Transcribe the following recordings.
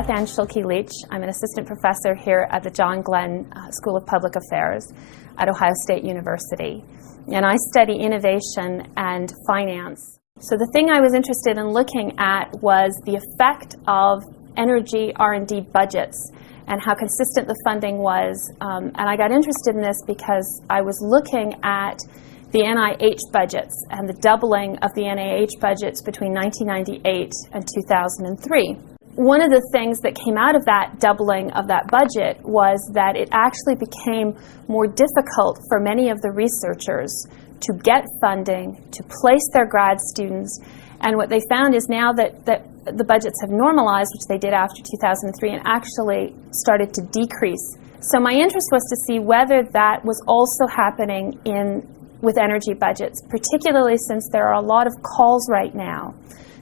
Beth Ann Schulke-Leach. I'm an assistant professor here at the John Glenn School of Public Affairs at Ohio State University. And I study innovation and finance. So the thing I was interested in looking at was the effect of energy R&D budgets and how consistent the funding was. And I got interested in this because I was looking at the NIH budgets and the doubling of the NIH budgets between 1998 and 2003. One of the things that came out of that doubling of that budget was that it actually became more difficult for many of the researchers to get funding, to place their grad students. And what they found is now that the budgets have normalized, which they did after 2003, and actually started to decrease. So my interest was to see whether that was also happening with energy budgets, particularly since there are a lot of calls right now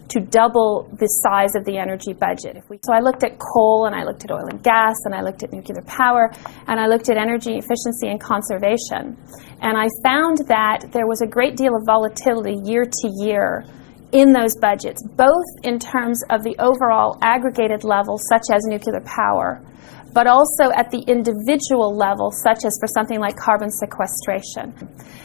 to double the size of the energy budget. So I looked at coal, and I looked at oil and gas, and I looked at nuclear power, and I looked at energy efficiency and conservation. And I found that there was a great deal of volatility year to year in those budgets, both in terms of the overall aggregated level, such as nuclear power, but also at the individual level, such as for something like carbon sequestration.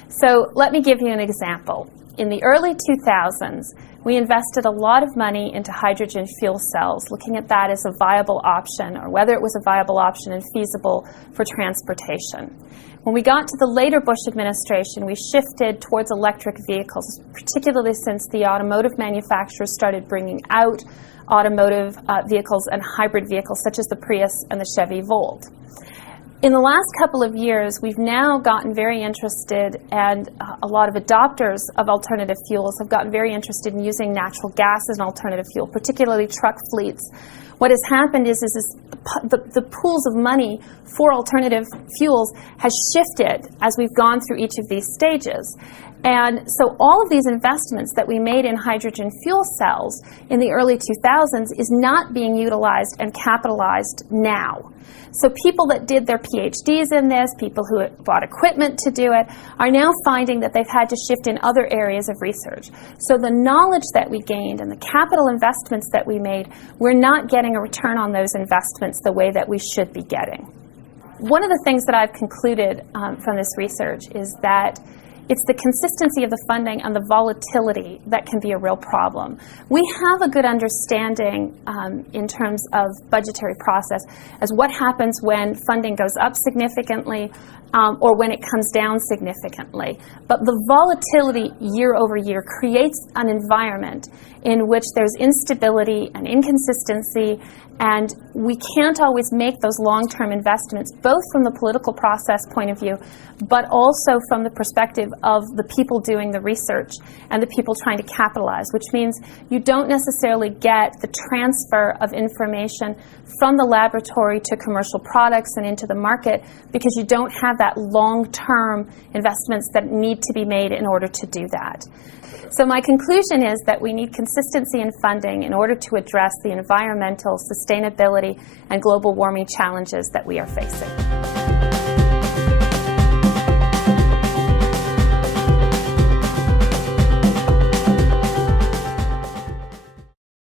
So let me give you an example. In the early 2000s, we invested a lot of money into hydrogen fuel cells, looking at that as a viable option, or whether it was a viable option and feasible for transportation. When we got to the later Bush administration, we shifted towards electric vehicles, particularly since the automotive manufacturers started bringing out automotive vehicles and hybrid vehicles, such as the Prius and the Chevy Volt. In the last couple of years, we've now gotten very interested, and a lot of adopters of alternative fuels have gotten very interested in using natural gas as an alternative fuel, particularly truck fleets. What has happened is the pools of money for alternative fuels has shifted as we've gone through each of these stages. And so all of these investments that we made in hydrogen fuel cells in the early 2000s is not being utilized and capitalized now. So people that did their PhDs in this, people who bought equipment to do it, are now finding that they've had to shift in other areas of research. So the knowledge that we gained and the capital investments that we made, we're not getting a return on those investments the way that we should be getting. One of the things that I've concluded from this research is that it's the consistency of the funding and the volatility that can be a real problem. We have a good understanding in terms of budgetary process as what happens when funding goes up significantly or when it comes down significantly. But the volatility year over year creates an environment in which there's instability and inconsistency, and we can't always make those long-term investments, both from the political process point of view, but also from the perspective of the people doing the research and the people trying to capitalize, which means you don't necessarily get the transfer of information from the laboratory to commercial products and into the market because you don't have that long-term investments that need to be made in order to do that. So my conclusion is that we need consistency in funding in order to address the environmental, sustainability, and global warming challenges that we are facing.